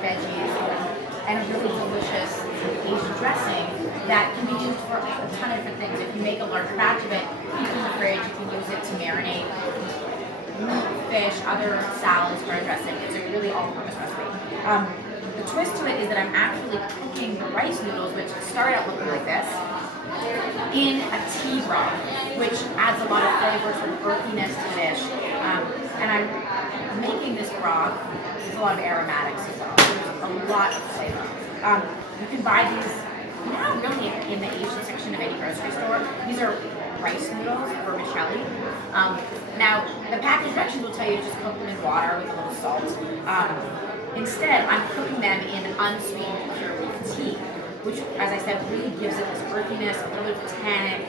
veggies, and a really delicious Asian dressing that can be used for a ton of different things. If you make a large batch of it, keep it in the fridge, you can use it to marinate meat, fish, other salads for a dressing. It's a really all-purpose recipe. The twist to it is that I'm actually cooking the rice noodles, which start out looking like this, in a tea broth, which adds a lot of flavor, sort of earthiness to fish. And I'm making this broth with a lot of aromatics as well. There's a lot of flavor. You can buy these now really in the Asian section of any grocery store. These are rice noodles, vermicelli. Now, the packaged directions will tell you to just cook them in water with a little salt. Instead, I'm cooking them in unsweetened pure leaf tea, which, as I said, really gives it this earthiness, a little bit of tannic.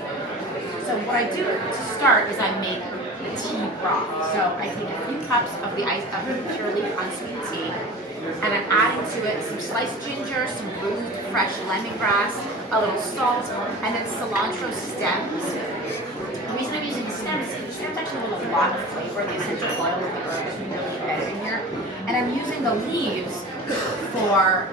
So what I do to start is I make the tea broth. So I take a few cups of the pure leaf unsweetened tea, and I'm adding to it some sliced ginger, some bruised fresh lemongrass, a little salt, and then cilantro stems. The reason I'm using the stems is the stems actually hold a lot of flavor. The essential oil of the herbs is really embedded in here. And I'm using the leaves for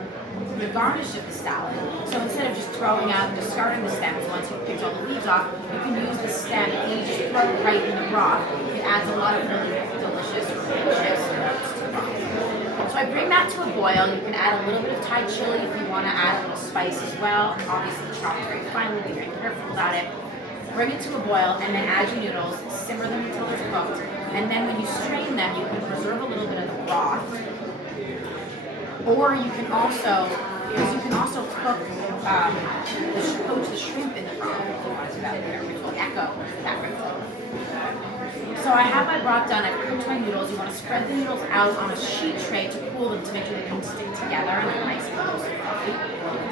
the garnish of the salad. So instead of just throwing out and discarding the stems once you've picked all the leaves off, you can use the stem and you just throw it right in the broth. It adds a lot of really delicious, richness to the broth. So I bring that to a boil. You can add a little bit of Thai chili if you want to add a little spice as well. Obviously chop very finely, be very careful about it. Bring it to a boil and then add your noodles, simmer them until they're cooked. And then when you strain them, you can preserve a little bit of the broth. Or you can also cook poach the shrimp in the broth if you want to do that later, which will echo that great flavor. So I have my broth done. I've cooked my noodles. You want to spread the noodles out on a sheet tray to cool them to make sure they don't stick together and they're nice and loose and fluffy.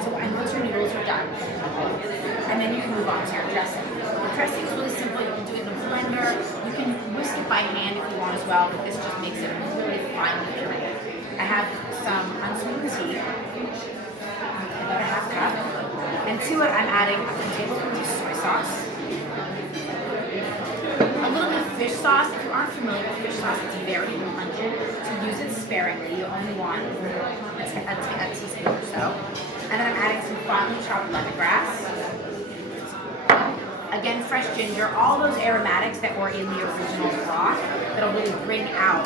So once your noodles are done, and then you can move on to your dressing. The dressing is really simple. You can do it in a blender. You can whisk it by hand if you want as well, but this just makes it really finely pureed. I have some unsweetened tea, about a half cup, and to it I'm adding a tablespoon of soy sauce, a little bit of fish sauce. If you aren't familiar with fish sauce, it's very pungent, so use it sparingly. You only want a teaspoon or so. And then I'm adding some finely chopped lemongrass. Again, fresh ginger, all those aromatics that were in the original broth that'll really bring out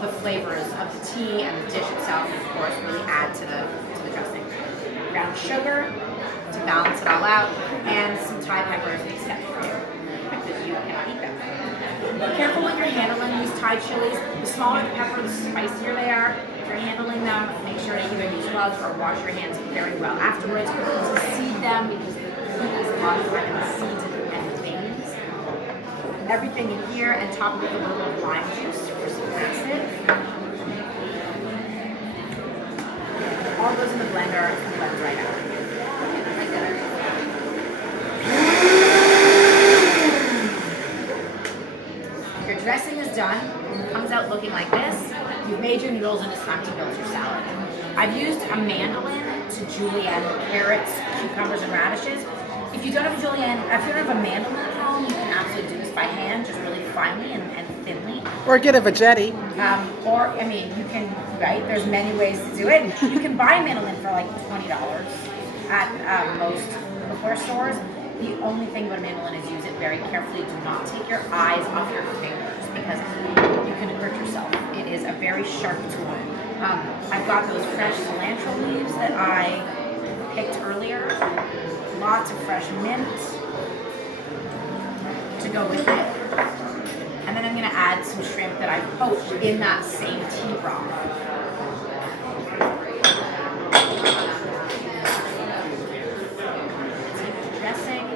the flavors of the tea and the dish itself, and of course really add to the dressing. Brown sugar to balance it all out, and some Thai peppers except for you, because you cannot eat them. Be careful when you're handling these Thai chilies. The smaller the pepper, the spicier they are. If you're handling them, make sure to either use gloves or wash your hands very well afterwards to seed them, because the heat is a lot of time in the seeds and the veins. Everything in here, and top with a little bit of lime juice for some acid. All goes in the blender and blends right out. Your dressing is done. It comes out looking like this. You've made your noodles and it's time to build your salad. I've used a mandolin to julienne carrots, cucumbers, and radishes. If you don't have a julienne, if you don't have a mandolin at home, you can absolutely do this by hand, just really finely and thinly. Or get a veggetti. You can, right? There's many ways to do it. You can buy a mandolin for like $20 at most cookware stores. The only thing about a mandolin is use it very carefully. Do not take your eyes off your fingers because you can hurt yourself. It is a very sharp tool. I've got those fresh cilantro leaves that I picked earlier. Lots of fresh mint to go with it. And then I'm going to add some shrimp that I poached in that same tea broth. Dressing.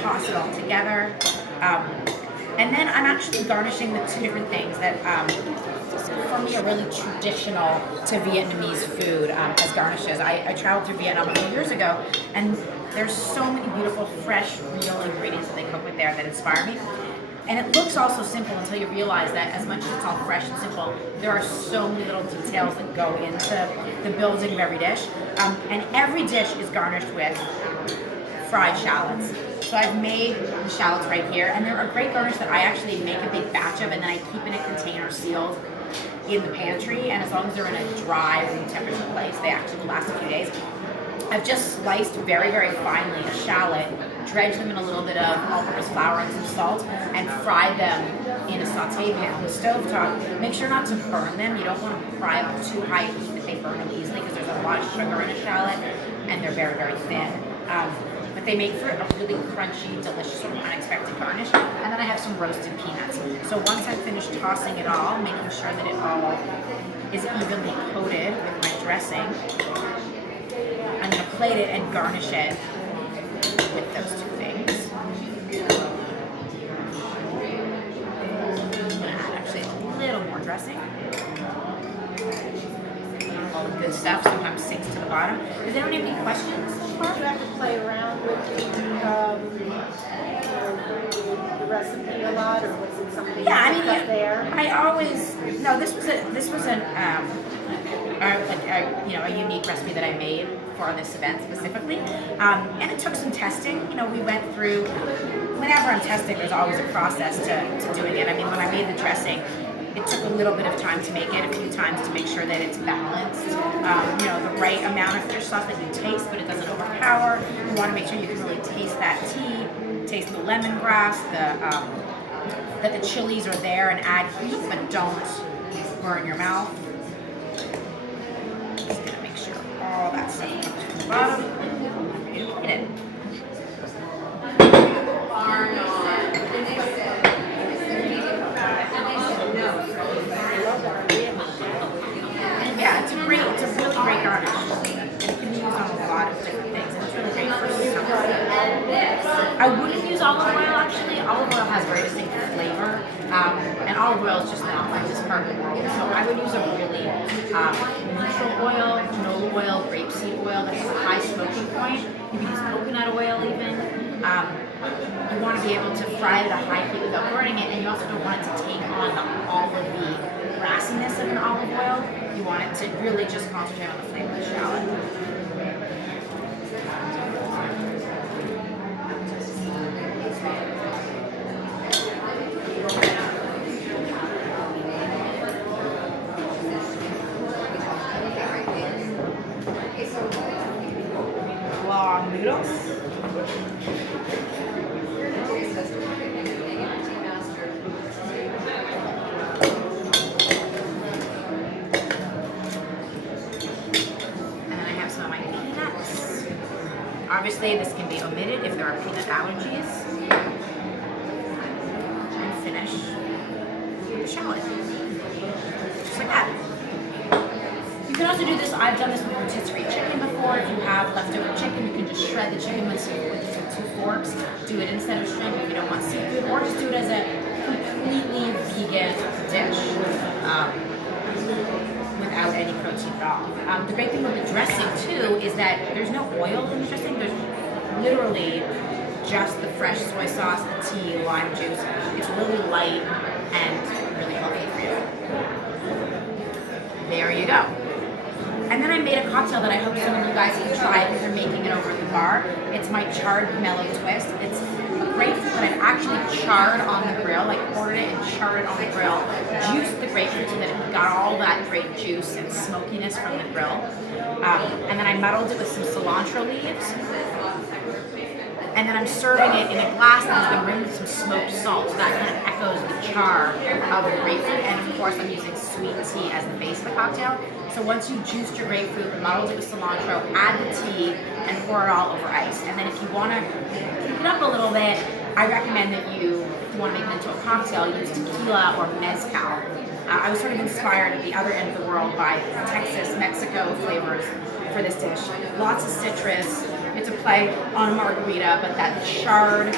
Toss it all together. And then I'm actually garnishing the two different things that, for me, are really traditional to Vietnamese food as garnishes. I traveled through Vietnam a few years ago, and there's so many beautiful, fresh, real ingredients that they cook with there that inspire me. And it looks also simple until you realize that as much as it's all fresh and simple, there are so many little details that go into the building of every dish. And every dish is garnished with fried shallots. So I've made the shallots right here, and they're a great garnish that I actually make a big batch of, and then I keep in a container sealed in the pantry, and as long as they're in a dry room temperature place, they actually will last a few days. I've just sliced very, very finely a shallot, dredged them in a little bit of all-purpose flour and some salt, and fried them in a saute pan on the stovetop. Make sure not to burn them. You don't want to fry them too high heat that they burn them easily, because there's a lot of sugar in a shallot, and they're very, very thin. But they make for a really crunchy, delicious, sort of unexpected garnish. And then I have some roasted peanuts. So once I've finished tossing it all, making sure that it all is evenly coated with my dressing, I'm going to plate it and garnish it with those two things. I'm going to add actually a little more dressing. All the good stuff sometimes sinks to the bottom. Does anyone have any questions so far? Do you have to play around with the recipe a lot, or was it something up there? I always this was a unique recipe that I made for this event specifically, and it took some testing. We went through. Whenever I'm testing, there's always a process to doing it. I mean, when I made the dressing, it took a little bit of time to make it, a few times to make sure that it's balanced. The right amount of fish sauce that you taste, but it doesn't overpower. You want to make sure you can really taste that tea, taste the lemongrass, that the chilies are there and add heat, but don't burn your mouth. Just gonna make sure all that stuff comes from the bottom. I'm ready to plate it. Yeah, it's a really great garnish. It can be used on a lot of different things, and it's really great for summer. I wouldn't use olive oil actually. Olive oil has very distinct flavor, and olive oil is just not my part of the world. So I would use a really neutral oil, canola oil, grapeseed oil that has a high smoking point. You can use coconut oil even. You want to be able to fry it at a high heat without burning it, and you also don't want it to take on all of the grassiness of an olive oil. You want it to really just concentrate on the flavor of the shallot. Long noodles. Obviously, this can be omitted if there are peanut allergies. And finish the shallot. Just like that. You can also do this, I've done this with rotisserie chicken before. If you have leftover chicken, you can just shred the chicken with two forks. Do it instead of shrimp if you don't want seafood, or just do it as a completely vegan dish. Without any protein at all. The great thing with the dressing too is that there's no oil in the dressing. There's literally just the fresh soy sauce, the tea, lime juice. It's really light and really healthy for you. There you go. And then I made a cocktail that I hope some of you guys can try if you're making it over at the bar. It's my charred pomelo twist. It's a grapefruit that I've actually charred on the grill, like poured it and charred it on the grill, juiced the grapefruit so that it got all that great juice and smokiness from the grill. And then I muddled it with some cilantro leaves. And then I'm serving it in a glass that has been rimmed with some smoked salt. So that kind of echoes the char of the grapefruit. And of course I'm using sweet tea as the base of the cocktail. So once you've juiced your grapefruit, muddled it with cilantro, add the tea, and pour it all over ice. And then if you want to keep it up a little bit, I recommend that if you want to make it into a cocktail, use tequila or mezcal. I was sort of inspired at the other end of the world by Texas, Mexico flavors for this dish. Lots of citrus. It's a play on a margarita, but that charred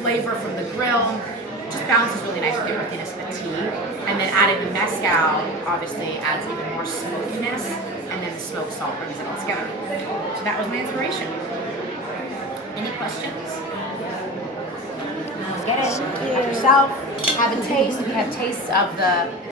flavor from the grill just balances really nice with the earthiness of the tea. And then adding the mezcal obviously adds even more smokiness, and then the smoked salt brings it all together. So that was my inspiration. Any questions? Get it. Have yourself. Have a taste. We have tastes of the